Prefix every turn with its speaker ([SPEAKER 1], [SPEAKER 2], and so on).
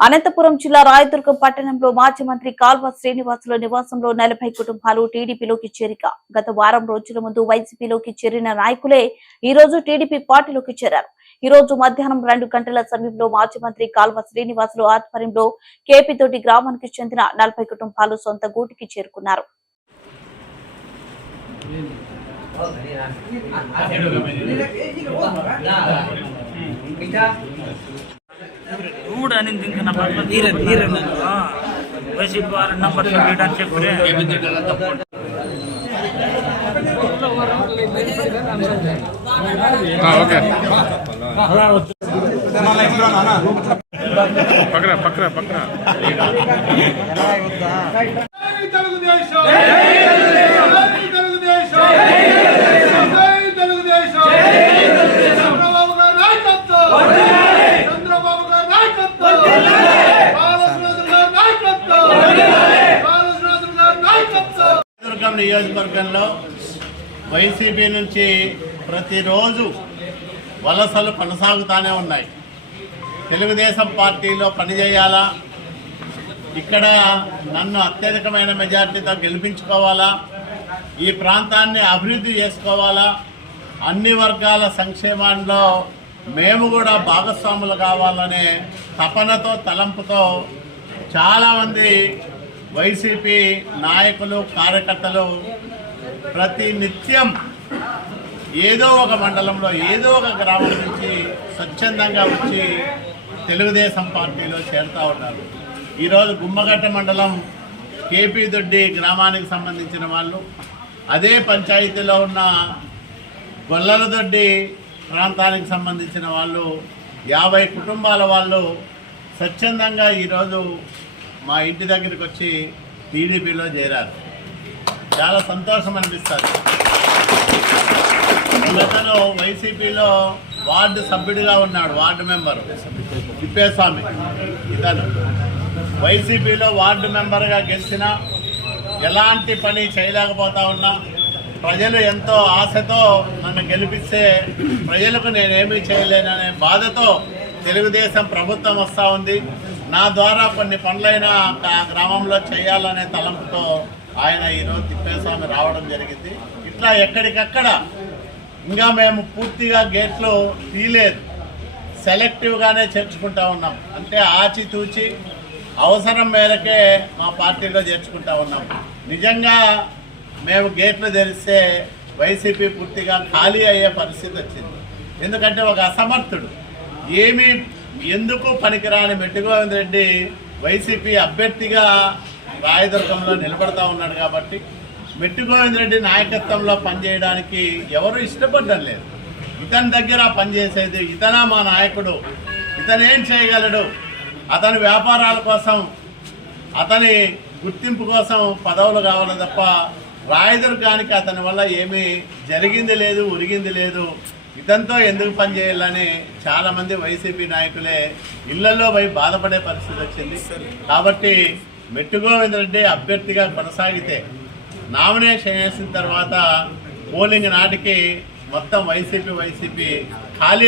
[SPEAKER 1] అనంతపురం జిల్లా రాయదుర్గం పట్టణంలో మాజీ మంత్రి కాల్వ శ్రీనివాసుల నివాసంలో నలభై కుటుంబాలు టీడీపీలోకి చేరిక గత వారం రోజుల ముందు వైసీపీలోకి చేరిన నాయకులే ఈ రోజు టీడీపీ పార్టీలోకి చేరారు ఈ రోజు మధ్యాహ్నం రెండు గంటల సమయంలో మాజీ మంత్రి కాల్వ శ్రీనివాసులు ఆధ్వర్యంలో కేపీతోటి గ్రామానికి చెందిన నలభై కుటుంబాలు సొంత గూటికి చేరుకున్నారు
[SPEAKER 2] అనింది ఇంకా నా పట్ల తీరని తీరని వైసీపీ వారి నంబర్ చెప్పని చెప్పి
[SPEAKER 3] ఓకే పక్కన పక్కన పక్కన
[SPEAKER 4] తెలుగుదేశం
[SPEAKER 5] దుర్గం నియోజకవర్గంలో వైసీపీ నుంచి ప్రతిరోజు వలసలు కొనసాగుతూనే ఉన్నాయి. తెలుగుదేశం పార్టీలో పనిచేయాలా? ఇక్కడ నన్ను అత్యధికమైన మెజార్టీతో గెలిపించుకోవాలా? ఈ ప్రాంతాన్ని అభివృద్ధి చేసుకోవాలా? అన్ని వర్గాల సంక్షేమాల్లో మేము కూడా భాగస్వాములు కావాలనే తపనతో తలంపుతో చాలామంది వైసీపీ నాయకులు కార్యకర్తలు ప్రతి నిత్యం ఏదో ఒక మండలంలో ఏదో ఒక గ్రామం నుంచి స్వచ్ఛందంగా వచ్చి తెలుగుదేశం పార్టీలో చేరుతూ ఉన్నారు. ఈరోజు గుమ్మగట్ట మండలం కేపీ దొడ్డి గ్రామానికి సంబంధించిన వాళ్ళు అదే పంచాయతీలో ఉన్న గొల్లలదొడ్డి ప్రాంతానికి సంబంధించిన వాళ్ళు యాభై కుటుంబాల వాళ్ళు స్వచ్ఛందంగా ఈరోజు మా ఇంటి దగ్గరికి వచ్చి టీడీపీలో చేరారు. చాలా సంతోషం అనిపిస్తుంది. గతంలో వైసీపీలో వార్డు సభ్యుడిగా ఉన్నాడు వార్డు మెంబర్. తిప్పేస్వామి. ఇతను. వైసీపీలో వార్డు మెంబర్గా గెలిచిన ఎలాంటి పని చేయలేకపోతా ఉన్నా ప్రజలు ఎంతో ఆశతో నన్ను గెలిపిస్తే ప్రజలకు నేనేమీ చేయలేననే బాధతో తెలుగుదేశం ప్రభుత్వం వస్తూ ఉంది. నా ద్వారా కొన్ని పనులైనా ఆ గ్రామంలో చేయాలనే తలంపుతో ఆయన ఈరోజు తిప్పేస్వామి రావడం జరిగింది. ఇట్లా ఎక్కడికక్కడ ఇంకా మేము పూర్తిగా గేట్లు తీయలేదు సెలెక్టివ్గానే చేర్చుకుంటా ఉన్నాం. అంటే ఆచితూచి అవసరం మేరకే మా పార్టీలో చేర్చుకుంటా ఉన్నాం. నిజంగా మేము గేట్లు తెరిస్తే వైసీపీ పూర్తిగా ఖాళీ అయ్యే పరిస్థితి వచ్చింది. ఎందుకంటే ఒక అసమర్థుడు. ఏమీ ఎందుకు పనికిరాని మెట్టుగోవింద్ రెడ్డి వైసీపీ అభ్యర్థిగా రాయదుర్గంలో నిలబడతా ఉన్నాడు కాబట్టి మెట్టుగోవింద్ రెడ్డి నాయకత్వంలో పనిచేయడానికి ఎవరు ఇష్టపడడం లేదు. ఇతని దగ్గర పనిచేసేది ఇతనా మా నాయకుడు. ఇతనేం చేయగలడు? అతని వ్యాపారాల కోసం అతని గుర్తింపు కోసం పదవులు కావాలి తప్ప రాయదుర్గానికి అతని వల్ల ఏమీ జరిగింది లేదు ఉరిగింది లేదు. ఇతనితో ఎందుకు పనిచేయాలని చాలామంది వైసీపీ నాయకులే ఇళ్ళలో పోయి బాధపడే పరిస్థితి వచ్చింది. కాబట్టి మెట్టుగోవింద రెడ్డి అభ్యర్థిగా కొనసాగితే నామినేషన్ వేసిన తర్వాత పోలింగ్ నాటికి మొత్తం వైసీపీ వైసీపీ ఖాళీ